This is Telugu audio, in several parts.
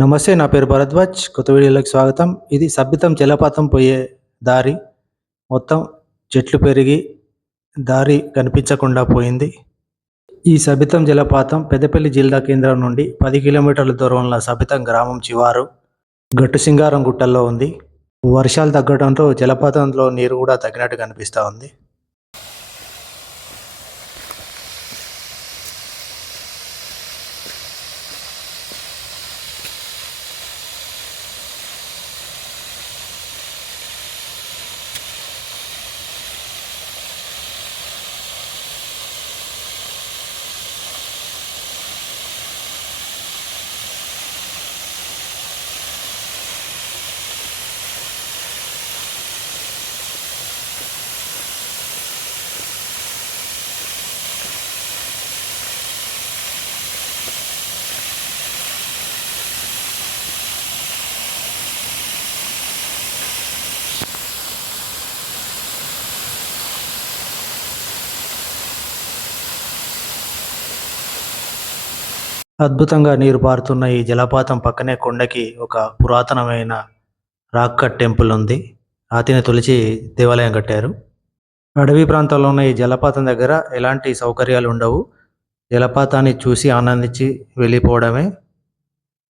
నమస్తే. నా పేరు భరద్వాజ్. కొత్త వీడియోలోకి స్వాగతం. ఇది సబ్బితం జలపాతం పోయే దారి. మొత్తం చెట్లు పెరిగి దారి కనిపించకుండా పోయింది. ఈ సబితం జలపాతం పెద్దపల్లి జిల్లా కేంద్రం నుండి 10 కిలోమీటర్ల దూరంలో సబితం గ్రామం చివారు గట్టు సింగారం గుట్టల్లో ఉంది. వర్షాలు తగ్గడంతో జలపాతంలో నీరు కూడా తగ్గినట్టు కనిపిస్తూ ఉంది. అద్భుతంగా నీరు పారుతున్న ఈ జలపాతం పక్కనే కొండకి ఒక పురాతనమైన రాక్ కట్ టెంపుల్ ఉంది. రాతిని తొలిచి దేవాలయం కట్టారు. అడవి ప్రాంతంలో ఉన్న ఈ జలపాతం దగ్గర ఎలాంటి సౌకర్యాలు ఉండవు. జలపాతాన్ని చూసి ఆనందించి వెళ్ళిపోవడమే.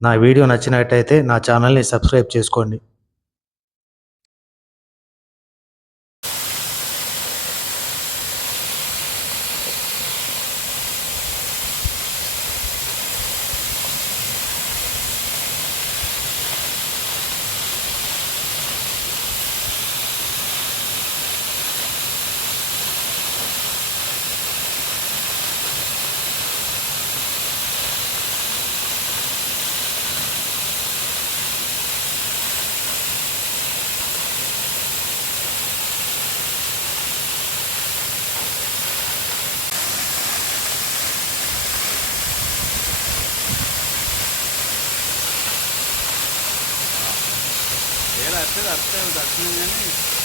నా వీడియో నచ్చినట్టయితే నా ఛానల్ని సబ్స్క్రైబ్ చేసుకోండి. అర్థం దర్శనం కానీ